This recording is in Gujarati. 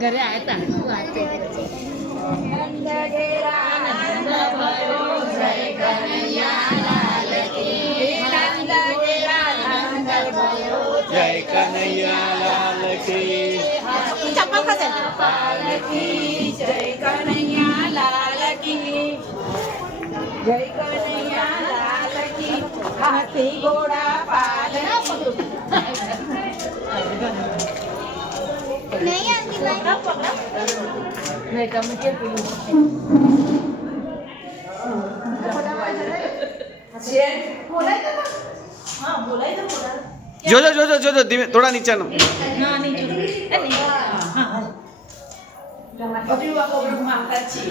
ઘરે જય કનૈયા લાલ કી ચપ્પલ ખસે જય કનૈયા લાલ કી જય કનૈયા લાલ કી હાથી ઘોડા પાલકી નહીં આંટી નહીં તમે કે જોજો જોજો જોજો ધીમે થોડા નીચેનો વચ્ચે